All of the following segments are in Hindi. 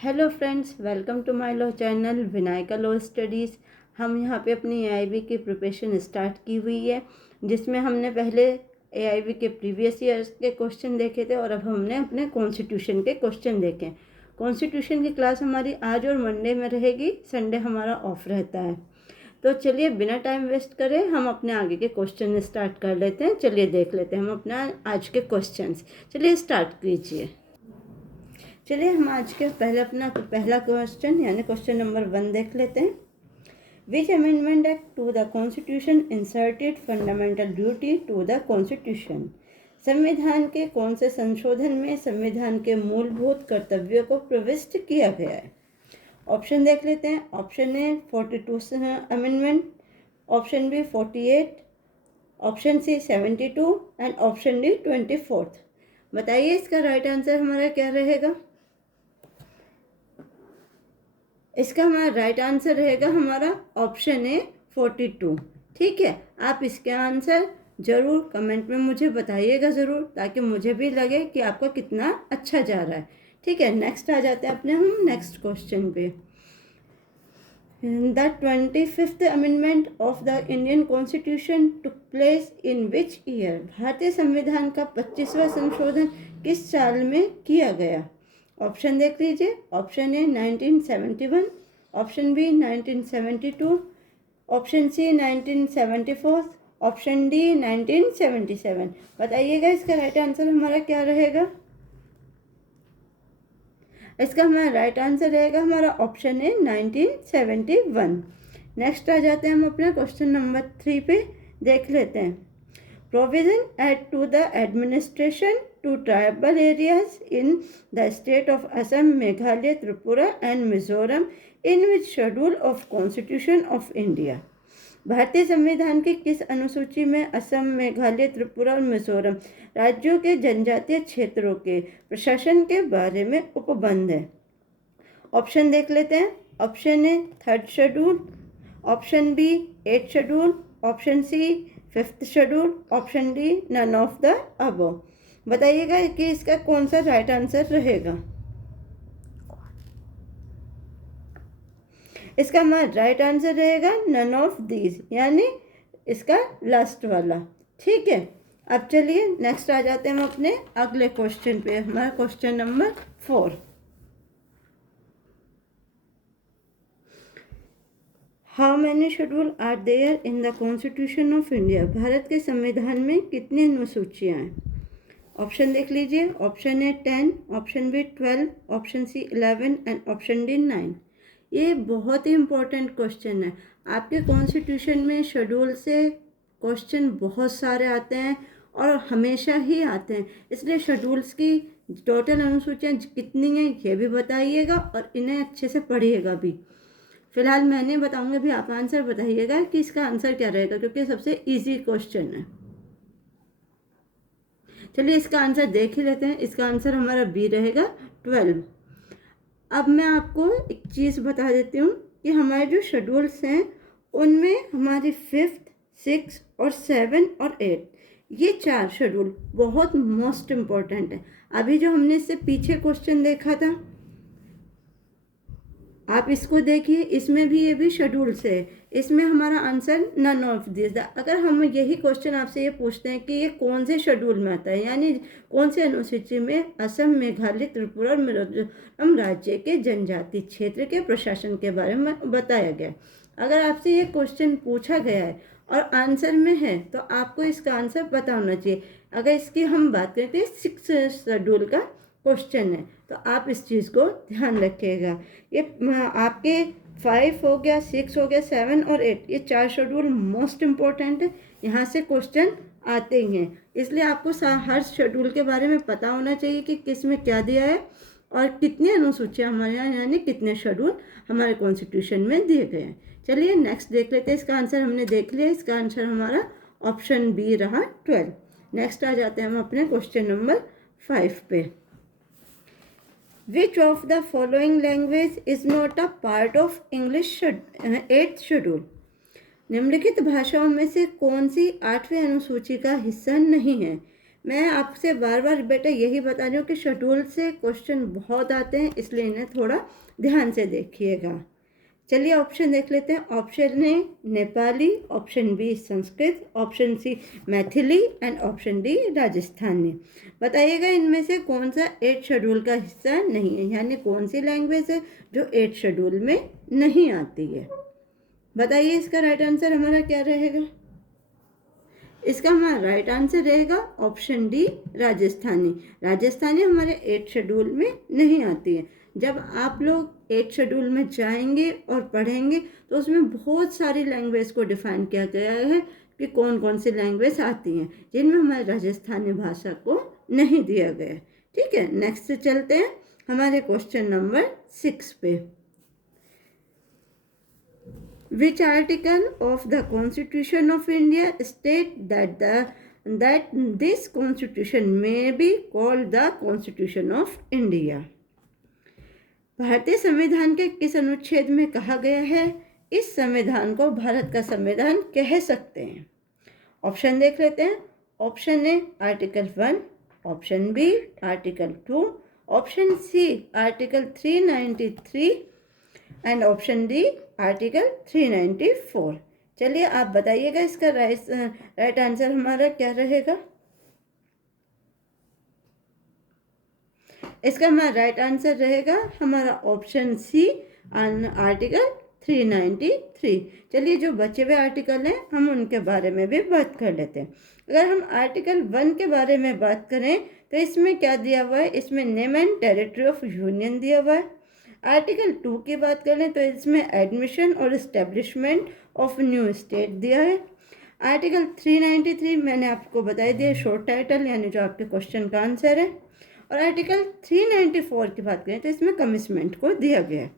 Hello friends, welcome to my law channel Vinayaka law studies. हम यहाँ पे अपनी एआईबी की प्रिपरेशन स्टार्ट की हुई है, जिसमें हमने पहले एआईबी के प्रीवियस ईयर्स के क्वेश्चन देखे थे और अब हमने अपने कॉन्स्टिट्यूशन के क्वेश्चन देखे। कॉन्स्टिट्यूशन की क्लास हमारी आज और मंडे में रहेगी, संडे हमारा ऑफ रहता है। तो चलिए बिना टाइम वेस्ट करे हम अपने आगे के क्वेश्चन स्टार्ट कर लेते हैं। चलिए देख लेते हैं हम अपना आज के क्वेश्चंस। चलिए स्टार्ट कीजिए। चलिए हम आज के अपना पहला क्वेश्चन यानी क्वेश्चन नंबर 1 देख लेते हैं। Which amendment act to the constitution inserted fundamental duty to the constitution. संविधान के कौन से संशोधन में संविधान के मूलभूत कर्तव्यों को प्रविष्ट किया गया है? ऑप्शन देख लेते हैं। Option A 42 amendment, option B 48, option C 72 and option D 24। बताइए इसका राइट आंसर हमारा क्या रहेगा? इसका हमारा राइट आंसर रहेगा हमारा ऑप्शन ए 42। ठीक है, आप इसके आंसर ज़रूर कमेंट में मुझे बताइएगा ज़रूर, ताकि मुझे भी लगे कि आपका कितना अच्छा जा रहा है। ठीक है, नेक्स्ट आ जाते हैं अपने हम नेक्स्ट क्वेश्चन पे। The 25th amendment of the Indian constitution took place in which year. भारतीय संविधान का 25वां संशोधन किस साल में किया गया? ऑप्शन देख लीजिए। Option A 1971, option B 1972, option C 1974, option D 1977। बताइएगा इसका राइट आंसर हमारा क्या रहेगा? इसका हमारा राइट आंसर रहेगा हमारा ऑप्शन ए 1971। नेक्स्ट आ जाते हैं हम अपना क्वेश्चन नंबर 3 पे देख लेते हैं। Provision add to the administration to tribal areas in the state of Assam, Meghalaya, Tripura and Mizoram in which schedule of Constitution of India। भारतीय संविधान की किस अनुसूची में असम, मेघालय, त्रिपुरा और मिजोरम राज्यों के जनजातीय क्षेत्रों के प्रशासन के बारे में उपबंध है? ऑप्शन देख लेते हैं। Option A 3rd schedule, option B 8th schedule, option C 5th schedule, option D none of the above. बताइएगा कि इसका कौन सा राइट आंसर रहेगा? इसका हमारा राइट आंसर रहेगा नन ऑफ दीज, यानी इसका लास्ट वाला। ठीक है, अब चलिए नेक्स्ट आ जाते हैं हम अपने अगले क्वेश्चन पे। हमारा question number 4। How many schedule are there in the constitution of India. Bharat के संविधान में कितनी अनुसूचियाँ हैं? ऑप्शन देख लीजिए। Option A 10, option B 12, option C 11 and option D 9। ये बहुत ही इम्पोर्टेंट क्वेश्चन है। आपके कॉन्स्टिट्यूशन में शेड्यूल से क्वेश्चन बहुत सारे आते हैं और हमेशा ही आते हैं, इसलिए शेड्यूल्स की टोटल अनुसूचियाँ कितनी हैं ये भी बताइएगा और इन्हें अच्छे से पढ़िएगा भी। फिलहाल मैंने बताऊंगा भी, आप आंसर बताइएगा कि इसका आंसर क्या रहेगा, क्योंकि सबसे इजी क्वेश्चन है। चलिए इसका आंसर देख ही लेते हैं। इसका आंसर हमारा बी रहेगा 12। अब मैं आपको एक चीज़ बता देती हूँ कि हमारे जो शेड्यूल्स हैं उनमें हमारी 5th, 6th और 7 और 8 ये 4 शेड्यूल बहुत मोस्ट इम्पॉर्टेंट है। अभी जो हमने इससे पीछे क्वेश्चन देखा था, आप इसको देखिए, इसमें भी ये भी शेड्यूल्स है। इसमें हमारा आंसर नन ऑफ दिस। अगर हम यही क्वेश्चन आपसे ये पूछते हैं कि ये कौन से शेड्यूल में आता है, यानी कौन से अनुसूची में असम, मेघालय, त्रिपुरा और मिजोरम राज्य के जनजाति क्षेत्र के प्रशासन के बारे में बताया गया, अगर आपसे ये क्वेश्चन पूछा गया है और आंसर में है तो आपको इसका आंसर पता होना चाहिए। अगर इसकी हम बात करते हैं 6 शेड्यूल का क्वेश्चन है तो आप इस चीज़ को ध्यान रखिएगा। ये आपके 5 हो गया, 6 हो गया, 7 और 8 ये 4 शेड्यूल मोस्ट इम्पोर्टेंट है, यहाँ से क्वेश्चन आते ही हैं। इसलिए आपको हर शेड्यूल के बारे में पता होना चाहिए कि किस में क्या दिया है और कितनी अनुसूचियाँ हमारे यहाँ यानी कितने शेड्यूल हमारे कॉन्स्टिट्यूशन में दिए गए हैं। चलिए नेक्स्ट देख लेते हैं। इसका आंसर हमने देख लिया, इसका आंसर हमारा ऑप्शन बी रहा 12। नेक्स्ट आ जाते हैं हम अपने क्वेश्चन नंबर 5 पे। Which of the following language is not a part of English 8th schedule. निम्नलिखित भाषाओं में से कौन सी 8वीं अनुसूची का हिस्सा नहीं है? मैं आपसे बार बार बेटा यही बता रही हूँ कि शेड्यूल से क्वेश्चन बहुत आते हैं, इसलिए इन्हें थोड़ा ध्यान से देखिएगा। चलिए ऑप्शन देख लेते हैं। Option A Nepali, option B Sanskrit, option C Maithili and option D Rajasthani. बताइएगा इनमें से कौन सा 8th शेड्यूल का हिस्सा नहीं है, यानी कौन सी लैंग्वेज है जो 8th शेड्यूल में नहीं आती है। बताइए इसका राइट आंसर हमारा क्या रहेगा। इसका हमारा राइट आंसर रहेगा ऑप्शन डी राजस्थानी। राजस्थानी हमारे 8th शेड्यूल में नहीं आती है। जब आप लोग 8th शेड्यूल में जाएंगे और पढ़ेंगे तो उसमें बहुत सारी लैंग्वेज को डिफाइन किया गया है कि कौन कौन सी लैंग्वेज आती हैं, जिनमें हमारी राजस्थानी भाषा को नहीं दिया गया। ठीक है, नेक्स्ट चलते हैं हमारे क्वेश्चन नंबर 6 पे। Which article of the Constitution of India state that this constitution may be called the Constitution of India? भारतीय संविधान के किस अनुच्छेद में कहा गया है इस संविधान को भारत का संविधान कह सकते हैं? ऑप्शन देख लेते हैं। Option A article 1, option B article 2, option C article 393 and option D article 394। चलिए आप बताइएगा इसका राइट आंसर हमारा क्या रहेगा। इसका हमारा राइट आंसर रहेगा हमारा ऑप्शन सी आर्टिकल 393। चलिए जो बचे हुए आर्टिकल हैं हम उनके बारे में भी बात कर लेते हैं। अगर हम आर्टिकल 1 के बारे में बात करें तो इसमें क्या दिया हुआ है, इसमें name and territory of union दिया हुआ है। आर्टिकल 2 की बात करें तो इसमें एडमिशन और इस्टेब्लिशमेंट ऑफ न्यू स्टेट दिया है। आर्टिकल 393 मैंने आपको बता दिया शॉर्ट टाइटल, यानी जो आपके क्वेश्चन का आंसर है। और आर्टिकल 394 की बात करें तो इसमें कमिटमेंट को दिया गया है।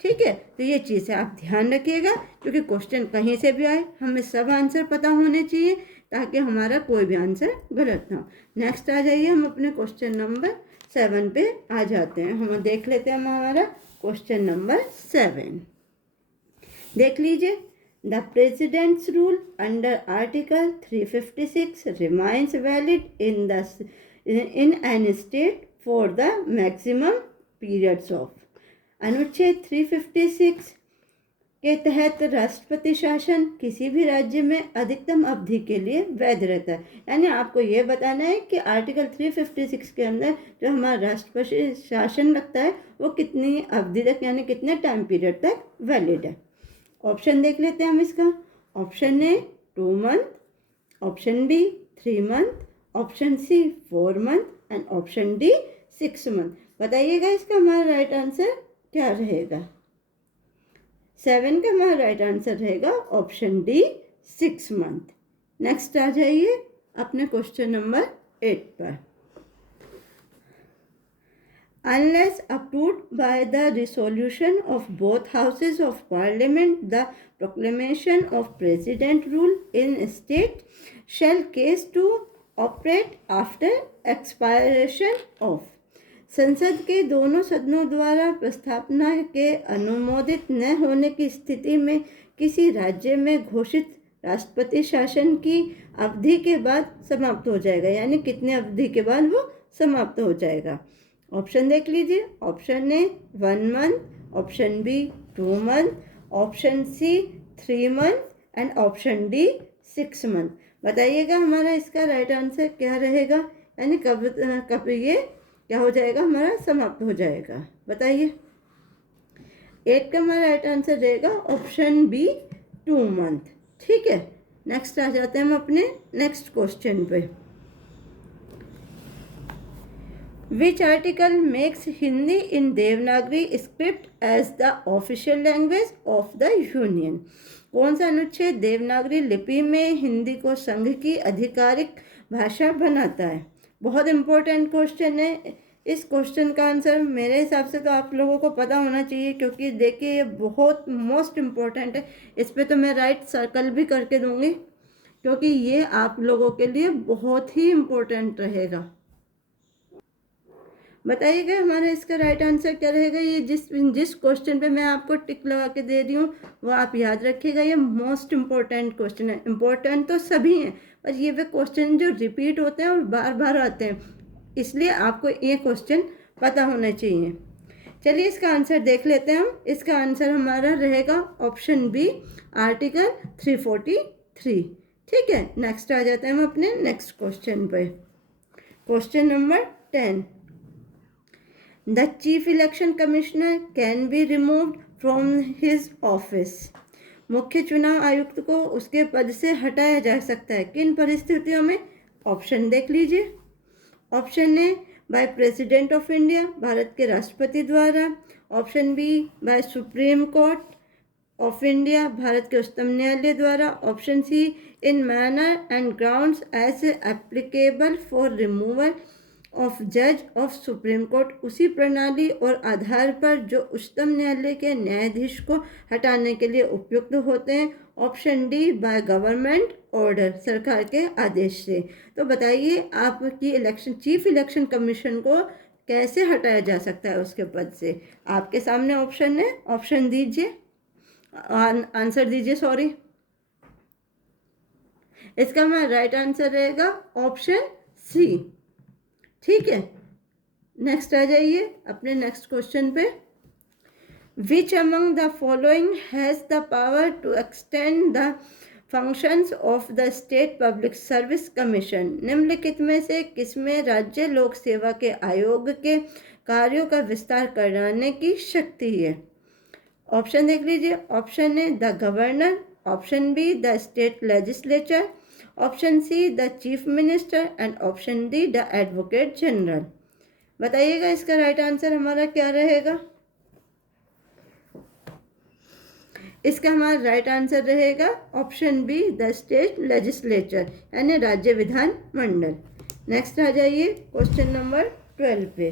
ठीक है, तो ये चीज़ें आप ध्यान रखिएगा क्योंकि क्वेश्चन कहीं से भी आए हमें सब आंसर पता होने चाहिए ताकि हमारा कोई भी आंसर गलत ना हो। नेक्स्ट आ जाइए, हम अपने क्वेश्चन नंबर 7 पे आ जाते हैं। हम देख लेते हैं हमारा क्वेश्चन नंबर 7। देख लीजिए, the President's rule under article 356 remains valid in an state for the maximum periods of. अनुच्छेद 356 के तहत राष्ट्रपति शासन किसी भी राज्य में अधिकतम अवधि के लिए वैध रहता है। यानी आपको ये बताना है कि आर्टिकल 356 के अंदर जो हमारा राष्ट्रपति शासन लगता है वो कितनी अवधि तक, यानी कितने टाइम पीरियड तक वैलिड है। ऑप्शन देख लेते हैं हम इसका। Option A 2 month, option B 3 month, option C 4 month and option D 6 month. बताइएगा इसका हमारा राइट आंसर क्या रहेगा। 7 का हमारा राइट आंसर रहेगा ऑप्शन डी 6 मंथ। नेक्स्ट आ जाइए अपने क्वेश्चन नंबर 8 पर। Unless approved by the resolution of both houses of parliament, the proclamation of president rule in state shall cease to operate after expiration of। संसद के दोनों सदनों द्वारा प्रस्तावना के अनुमोदित न होने की स्थिति में किसी राज्य में घोषित राष्ट्रपति शासन की अवधि के बाद समाप्त हो जाएगा। यानी कितने अवधि के बाद वो समाप्त हो जाएगा। ऑप्शन देख लीजिए। Option A 1 month, option B 2 month, option C 3 month and option D 6 month. बताइएगा हमारा इसका राइट आंसर क्या रहेगा, यानी कब ये क्या हो जाएगा, हमारा समाप्त हो जाएगा। बताइए। 8 का हमारा राइट आंसर रहेगा ऑप्शन बी 2 मंथ। ठीक है, नेक्स्ट आ जाते हैं हम अपने नेक्स्ट क्वेश्चन पे। Which article makes Hindi in Devanagari script as the official language of the union? कौन सा अनुच्छेद देवनागरी लिपि में हिंदी को संघ की आधिकारिक भाषा बनाता है? बहुत इम्पोर्टेंट क्वेश्चन है। इस क्वेश्चन का आंसर मेरे हिसाब से तो आप लोगों को पता होना चाहिए क्योंकि देखिए ये बहुत मोस्ट इम्पोर्टेंट है। इस पर तो मैं राइट सर्कल भी करके दूंगी क्योंकि ये आप लोगों के लिए बहुत ही इम्पोर्टेंट रहेगा। बताइएगा हमारा इसका राइट आंसर क्या रहेगा। ये जिस जिस क्वेश्चन पे मैं आपको टिक लगा के दे रही हूँ वो आप याद रखिएगा, ये मोस्ट इम्पोर्टेंट क्वेश्चन है। इम्पोर्टेंट तो सभी हैं पर ये वे क्वेश्चन जो रिपीट होते हैं और बार बार आते हैं, इसलिए आपको ये क्वेश्चन पता होना चाहिए। चलिए इसका आंसर देख लेते हैं हम। इसका आंसर हमारा रहेगा ऑप्शन बी, आर्टिकल 343। ठीक है, नेक्स्ट आ जाते हैं हम अपने नेक्स्ट क्वेश्चन पे। Question number 10, the chief election commissioner can be removed from his office. मुख्य चुनाव आयुक्त को उसके पद से हटाया जा सकता है किन परिस्थितियों में। ऑप्शन देख लीजिए। Option A, by president of India, Bharat के राष्ट्रपति द्वारा। Option B, by supreme court of India, Bharat के उच्चतम न्यायालय द्वारा। Option C, in manner and grounds as applicable for removal of जज ऑफ सुप्रीम कोर्ट, उसी प्रणाली और आधार पर जो उच्चतम न्यायालय के न्यायाधीश को हटाने के लिए उपयुक्त होते हैं। Option D, by government order, सरकार के आदेश से। तो बताइए आपकी चीफ इलेक्शन कमीशन को कैसे हटाया जा सकता है उसके पद से। आपके सामने ऑप्शन है, ऑप्शन दीजिए, आंसर दीजिए, सॉरी। इसका हमारा राइट आंसर रहेगा ऑप्शन सी। ठीक है, नेक्स्ट आ जाइए अपने नेक्स्ट क्वेश्चन पे। Which among the following has the power to extend the functions of the state public service commission. निम्नलिखित में से किसमें राज्य लोक सेवा के आयोग के कार्यों का विस्तार कराने की शक्ति है। ऑप्शन देख लीजिए। Option A, the governor. Option B, the state legislature. Option C, the chief minister. And option D, the advocate general. बताइएगा इसका राइट आंसर हमारा क्या रहेगा। इसका हमारा राइट आंसर रहेगा option B, the state legislature, यानी राज्य विधान मंडल। नेक्स्ट आ जाइए क्वेश्चन नंबर 12 पे।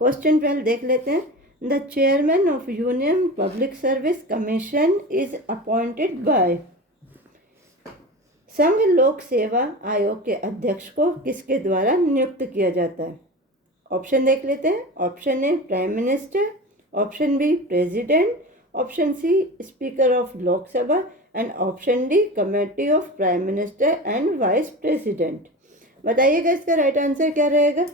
क्वेश्चन 12 देख लेते हैं। The chairman of union public service commission is appointed by. संघ लोक सेवा आयोग के अध्यक्ष को किसके द्वारा नियुक्त किया जाता है। ऑप्शन देख लेते हैं। Option A, prime minister. Option B, president. Option C, speaker of Lok Sabha. And option D, committee of prime minister and vice president. बताइएगा इसका राइट आंसर क्या रहेगा।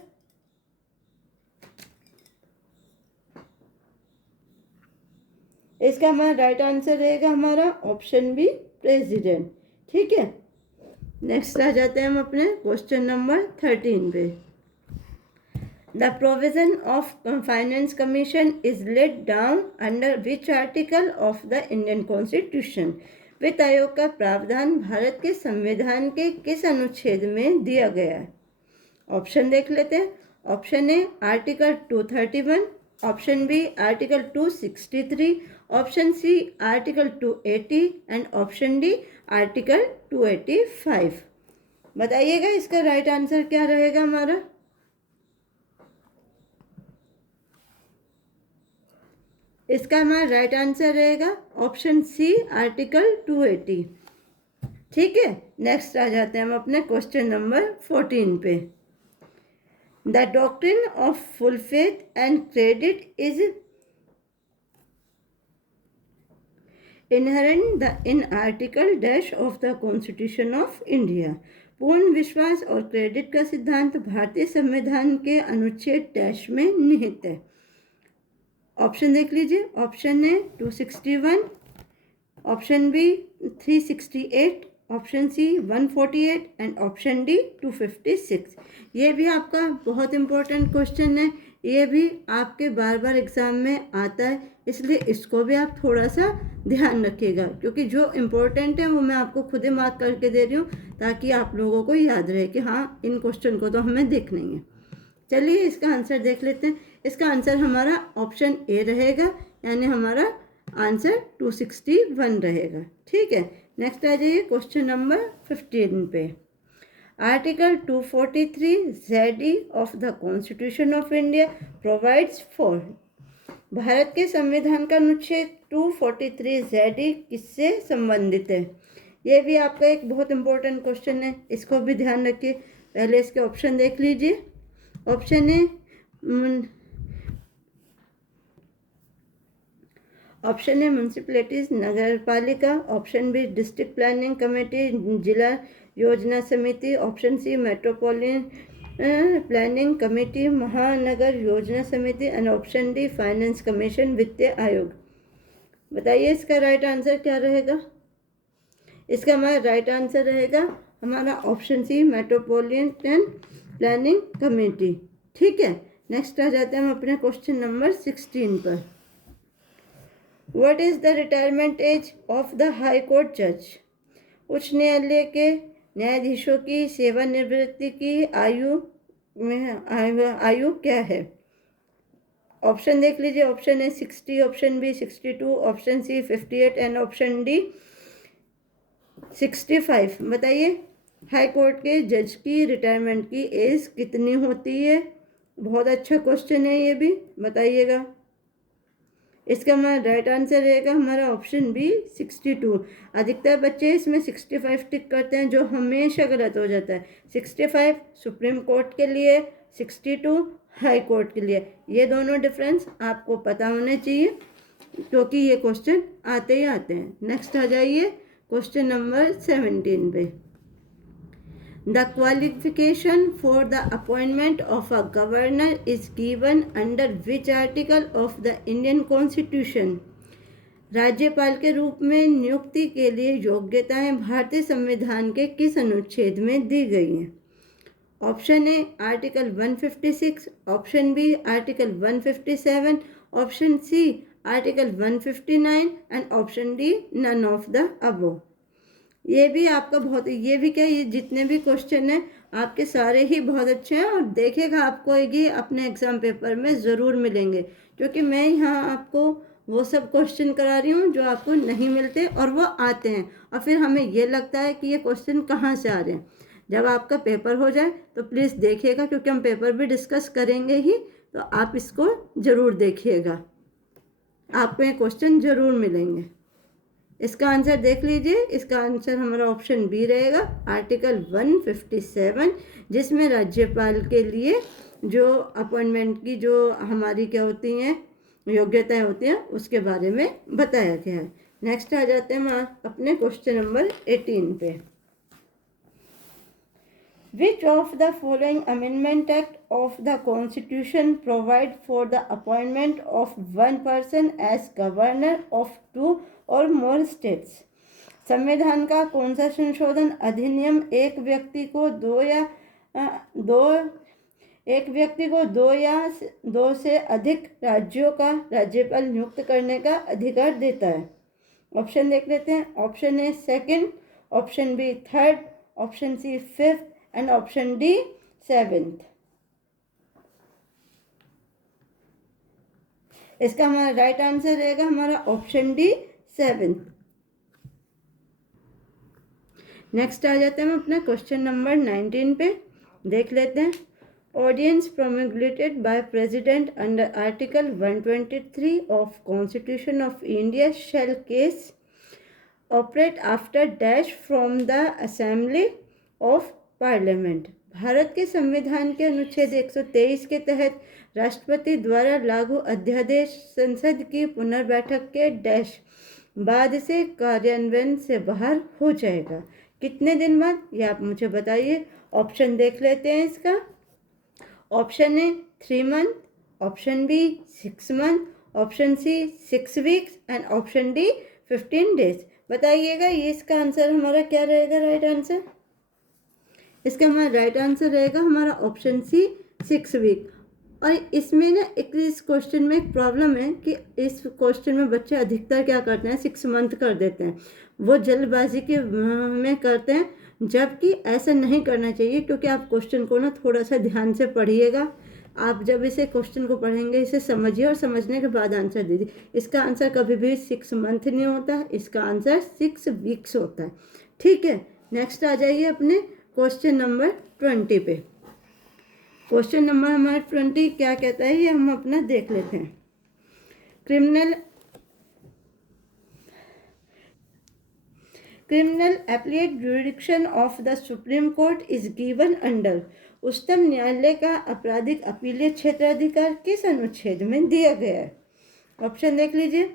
इसका हमारा राइट आंसर रहेगा हमारा ऑप्शन बी, प्रेसिडेंट। ठीक है, नेक्स्ट आ जाते हैं हम अपने क्वेश्चन नंबर 13 पे। The provision of finance commission is laid down under which article of the Indian constitution. वित्त आयोग का प्रावधान भारत के संविधान के किस अनुच्छेद में दिया गया है। ऑप्शन देख लेते हैं। Option A, article 231। Option B, article 263। Option C, article 280। And option D, article 285। बताइएगा इसका राइट आंसर क्या रहेगा हमारा। इसका हमारा राइट आंसर रहेगा ऑप्शन सी, आर्टिकल 280। ठीक है, नेक्स्ट आ जाते हैं हम अपने क्वेश्चन नंबर 14 पे। The doctrine of full faith and credit is inherent in article dash of the constitution of India. पूर्ण विश्वास और क्रेडिट का सिद्धांत भारतीय संविधान के अनुच्छेद डैश में निहित है। ऑप्शन देख लीजिए। Option A, 261। Option B, 368। Option C, 148। And option D, 256। ये भी आपका बहुत इंपॉर्टेंट क्वेश्चन है, ये भी आपके बार बार एग्जाम में आता है, इसलिए इसको भी आप थोड़ा सा ध्यान रखिएगा, क्योंकि जो इम्पोर्टेंट है वो मैं आपको खुद ही मार्क करके दे रही हूँ ताकि आप लोगों को याद रहे कि हाँ इन क्वेश्चन को तो हमें देखना ही है। चलिए इसका आंसर देख लेते हैं। इसका आंसर हमारा ऑप्शन ए रहेगा, यानी हमारा आंसर 261 रहेगा। ठीक है, नेक्स्ट आ जाइए क्वेश्चन नंबर 15 पे। Article 243 of the constitution of India provides for. Bharat के संविधान का अनुच्छेद 243 किससे संबंधित है। ये भी आपका एक बहुत इंपॉर्टेंट क्वेश्चन है, इसको भी ध्यान रखिए। पहले इसके ऑप्शन देख लीजिए। ऑप्शन ए म्यूनसिपैलिटीज नगर पालिका, option B district planning committee जिला योजना समिति, option C metropolitan planning committee महानगर योजना समिति and option D finance commission वित्तीय आयोग। बताइए इसका राइट आंसर क्या रहेगा। इसका हमारा राइट आंसर रहेगा हमारा option C metropolitan planning committee. ठीक है, नेक्स्ट आ जाते हैं हम अपने क्वेश्चन नंबर 16 पर। What is the retirement age of the high court जज। उच्च न्यायालय के न्यायाधीशों की सेवानिवृत्ति की आयु क्या है। ऑप्शन देख लीजिए। Option A 60, option B 62, option C 58 and option D 65। बताइए हाई कोर्ट के जज की रिटायरमेंट की एज कितनी होती है। बहुत अच्छा क्वेश्चन है ये भी, बताइएगा। इसका हमारा राइट आंसर रहेगा हमारा ऑप्शन बी 62। अधिकतर बच्चे इसमें 65 टिक करते हैं, जो हमेशा गलत हो जाता है। 65 सुप्रीम कोर्ट के लिए, 62 हाई कोर्ट के लिए। ये दोनों डिफरेंस आपको पता होने चाहिए, क्योंकि ये क्वेश्चन आते ही आते हैं। नेक्स्ट आ जाइए क्वेश्चन नंबर 17 पे। The qualification for the appointment of a governor is given under which article of the Indian Constitution? राज्यपाल के रूप में नियुक्ति के लिए योग्यताएं भारतीय संविधान के किस अनुच्छेद में दी गई हैं। Option A article 156, option B article 157, option C article 159 and option D none of the above. ये भी आपका बहुत, ये भी क्या, ये जितने भी क्वेश्चन हैं आपके सारे ही बहुत अच्छे हैं, और देखेगा आपको ये अपने एग्ज़ाम पेपर में ज़रूर मिलेंगे, क्योंकि मैं यहाँ आपको वो सब क्वेश्चन करा रही हूँ जो आपको नहीं मिलते और वो आते हैं, और फिर हमें ये लगता है कि ये क्वेश्चन कहाँ से आ रहे हैं। जब आपका पेपर हो जाए तो प्लीज़ देखिएगा, क्योंकि हम पेपर भी डिस्कस करेंगे ही, तो आप इसको ज़रूर देखिएगा, आपको ये क्वेश्चन ज़रूर मिलेंगे। इसका आंसर देख लीजिए। इसका आंसर हमारा ऑप्शन बी रहेगा आर्टिकल 157, जिसमें राज्यपाल के लिए जो अपॉइंटमेंट की जो हमारी क्या होती हैं योग्यताएं होती हैं उसके बारे में बताया गया है। नेक्स्ट आ जाते हैं हम अपने क्वेश्चन नंबर 18 पे। Which of the following amendment act of the Constitution provide for the appointment of one person as governor of two or more states? संविधान का कौन सा संशोधन अधिनियम एक व्यक्ति को दो या दो से अधिक राज्यों का राज्यपाल नियुक्त करने का अधिकार देता है। ऑप्शन देख लेते हैं। Option A second, option B third, option C fifth and option D 7th। इसका हमारा राइट आंसर रहेगा हमारा ऑप्शन डी 7th। नेक्स्ट आ जाते हैं हम अपना क्वेश्चन नंबर 19 पे, देख लेते हैं। Ordinance promulgated by president under article 123 of constitution of India shall cease operate after dash from the assembly of parliament. Bharat के संविधान के अनुच्छेद 123 के तहत राष्ट्रपति द्वारा लागू अध्यादेश संसद की पुनर्बैठक के डैश बाद से कार्यान्वयन से बाहर हो जाएगा। कितने दिन बाद, ये आप मुझे बताइए। ऑप्शन देख लेते हैं इसका। Option A 3 month, option B 6 month, option C 6 weeks and option D 15 days. बताइएगा ये इसका आंसर हमारा क्या रहेगा राइट आंसर। इसका हमारा राइट आंसर रहेगा हमारा ऑप्शन सी 6 वीक। और इसमें ना इस क्वेश्चन में एक प्रॉब्लम है कि इस क्वेश्चन में बच्चे अधिकतर क्या करते हैं 6 मंथ कर देते हैं, वो जल्दबाजी के में करते हैं, जबकि ऐसा नहीं करना चाहिए। क्योंकि आप क्वेश्चन को ना थोड़ा सा ध्यान से पढ़िएगा। आप जब इसे क्वेश्चन को पढ़ेंगे इसे समझिए और समझने के बाद आंसर दीजिए। इसका आंसर कभी भी 6 मंथ नहीं होता है, इसका आंसर 6 वीक्स होता है। ठीक है, नेक्स्ट आ जाइए अपने क्वेश्चन नंबर 20 पे। क्वेश्चन नंबर हमारा 20 क्या कहता है ये हम अपना देख लेते हैं। Criminal appellate jurisdiction of the supreme court is given under. उच्चतम न्यायालय का आपराधिक अपीलीय क्षेत्राधिकार किस अनुच्छेद में दिया गया है? ऑप्शन देख लीजिए।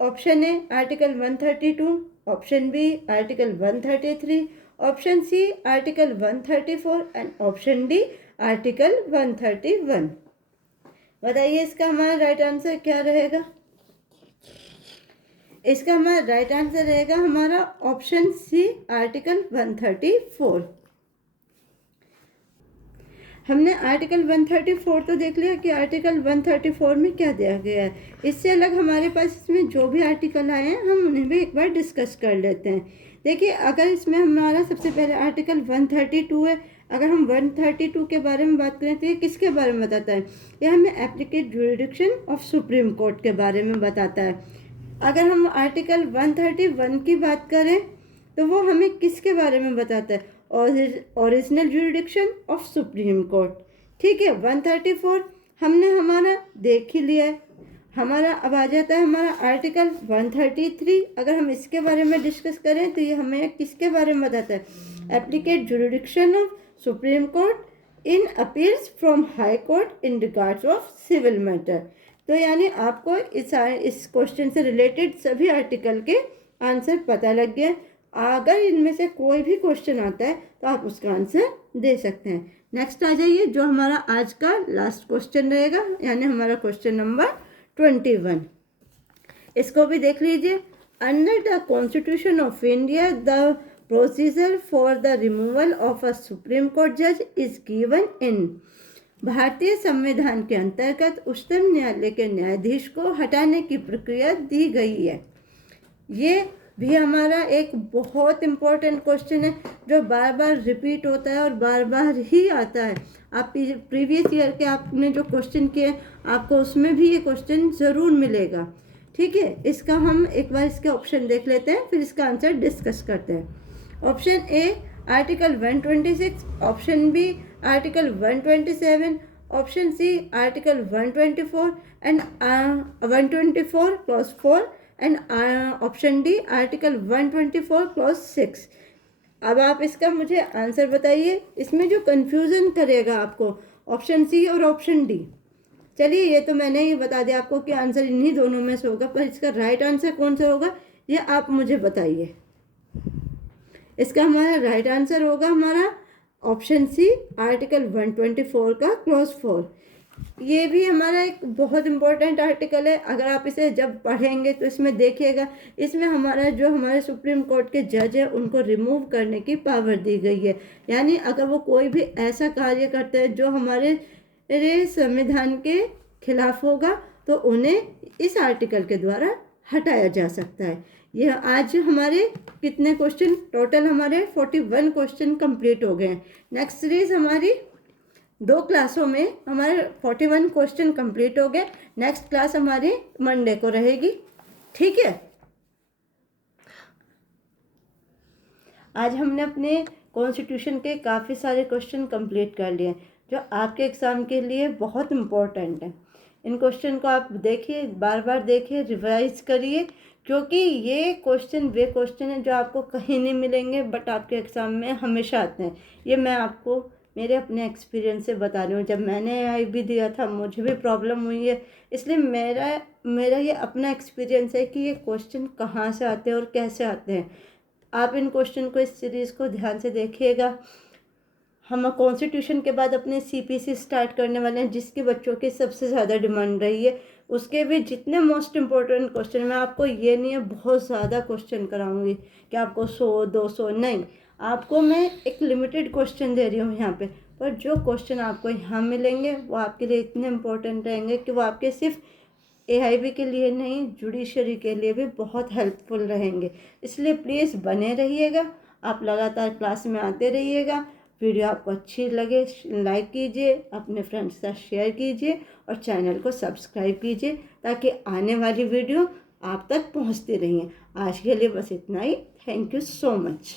Option A article 132, option B article 133, option C article 134 and option D article 131। बताइए इसका हमारा राइट आंसर क्या रहेगा? इसका हमारा राइट आंसर रहेगा हमारा ऑप्शन सी आर्टिकल 134। हमने आर्टिकल 134 तो देख लिया कि आर्टिकल 134 में क्या दिया गया है। इससे अलग हमारे पास इसमें जो भी आर्टिकल आए हैं हम उन्हें भी एक बार डिस्कस कर लेते हैं। देखिए, अगर इसमें हमारा सबसे पहले आर्टिकल 132 है। अगर हम 132 के बारे में बात करें तो ये किसके बारे में बताता है? यह हमें एप्लीकेट जुरिडिक्शन ऑफ सुप्रीम कोर्ट के बारे में बताता है। अगर हम आर्टिकल 131 की बात करें तो वो हमें किसके बारे में बताता है? Original jurisdiction of supreme court. ठीक है, 134 हमने हमारा देख ही लिया है। हमारा अब आ जाता है हमारा आर्टिकल 133। अगर हम इसके बारे में डिस्कस करें तो ये हमें किसके बारे में बताता है? Appellate jurisdiction of supreme court in appeals from high court in regards of civil matter. तो यानी आपको इस क्वेश्चन से रिलेटेड सभी आर्टिकल के आंसर पता लग गए। अगर इनमें से कोई भी क्वेश्चन आता है तो आप उसका आंसर दे सकते हैं। नेक्स्ट आ जाइए, जो हमारा आज का लास्ट क्वेश्चन रहेगा, यानी हमारा क्वेश्चन नंबर 21। इसको भी देख लीजिए। Under the constitution of India the procedure for the removal of a supreme court जज इज गिवन इन। भारतीय संविधान के अंतर्गत उच्चतम न्यायालय के न्यायाधीश को हटाने की प्रक्रिया दी गई है। ये भी हमारा एक बहुत इम्पोर्टेंट क्वेश्चन है जो बार बार रिपीट होता है और बार बार ही आता है। आप प्रीवियस ईयर के आपने जो क्वेश्चन किए आपको उसमें भी ये क्वेश्चन ज़रूर मिलेगा। ठीक है, इसका हम एक बार इसके ऑप्शन देख लेते हैं, फिर इसका आंसर डिस्कस करते हैं। Option A article 126, option B article 127, option C article 124 and 124 clause 4 and option D article 124 clause 6। अब आप इसका मुझे आंसर बताइए। इसमें जो कंफ्यूजन करेगा आपको ऑप्शन सी और ऑप्शन डी। चलिए, ये तो मैंने ही बता दिया आपको कि आंसर इन्हीं दोनों में से होगा, पर इसका राइट आंसर कौन सा होगा ये आप मुझे बताइए। इसका हमारा राइट आंसर होगा हमारा ऑप्शन सी आर्टिकल 124 का क्लॉज 4। ये भी हमारा एक बहुत इम्पोर्टेंट आर्टिकल है। अगर आप इसे जब पढ़ेंगे तो इसमें देखिएगा, इसमें हमारा जो हमारे सुप्रीम कोर्ट के जज है उनको रिमूव करने की पावर दी गई है। यानी अगर वो कोई भी ऐसा कार्य करते हैं जो हमारे संविधान के खिलाफ होगा तो उन्हें इस आर्टिकल के द्वारा हटाया जा सकता है। यह आज हमारे कितने क्वेश्चन टोटल हमारे 41 क्वेश्चन कंप्लीट हो गए हैं। नेक्स्ट सीरीज हमारी 2 क्लासों में हमारे 41 क्वेश्चन कंप्लीट हो गए। नेक्स्ट क्लास हमारी मंडे को रहेगी। ठीक है, आज हमने अपने कॉन्स्टिट्यूशन के काफ़ी सारे क्वेश्चन कंप्लीट कर लिए जो आपके एग्ज़ाम के लिए बहुत इम्पोर्टेंट हैं। इन क्वेश्चन को आप देखिए, बार बार देखिए, रिवाइज करिए, क्योंकि ये क्वेश्चन वे क्वेश्चन हैं जो आपको कहीं नहीं मिलेंगे बट आपके एग्ज़ाम में हमेशा आते हैं। ये मैं आपको मेरे अपने एक्सपीरियंस से बता रही हूँ। जब मैंने आई भी दिया था मुझे भी प्रॉब्लम हुई है, इसलिए मेरा ये अपना एक्सपीरियंस है कि ये क्वेश्चन कहाँ से आते हैं और कैसे आते हैं। आप इन क्वेश्चन को, इस सीरीज़ को ध्यान से देखिएगा। हम कॉन्स्टिट्यूशन के बाद अपने CPC स्टार्ट करने वाले हैं, जिसके बच्चों की सबसे ज़्यादा डिमांड रही है। उसके भी जितने मोस्ट इम्पोर्टेंट क्वेश्चन, मैं आपको ये नहीं है बहुत ज़्यादा क्वेश्चन कराऊंगी कि आपको 100-200 नहीं, आपको मैं एक लिमिटेड क्वेश्चन दे रही हूँ यहाँ पे। पर जो क्वेश्चन आपको यहाँ मिलेंगे वो आपके लिए इतने इम्पोर्टेंट रहेंगे कि वो आपके सिर्फ AIB के लिए नहीं, जुडिशरी के लिए भी बहुत हेल्पफुल रहेंगे। इसलिए प्लीज़ बने रहिएगा, आप लगातार क्लास में आते रहिएगा। वीडियो आपको अच्छी लगे लाइक कीजिए, अपने फ्रेंड्स के साथ शेयर कीजिए और चैनल को सब्सक्राइब कीजिए ताकि आने वाली वीडियो आप तक पहुंचती रहिए। आज के लिए बस इतना ही। Thank you so much.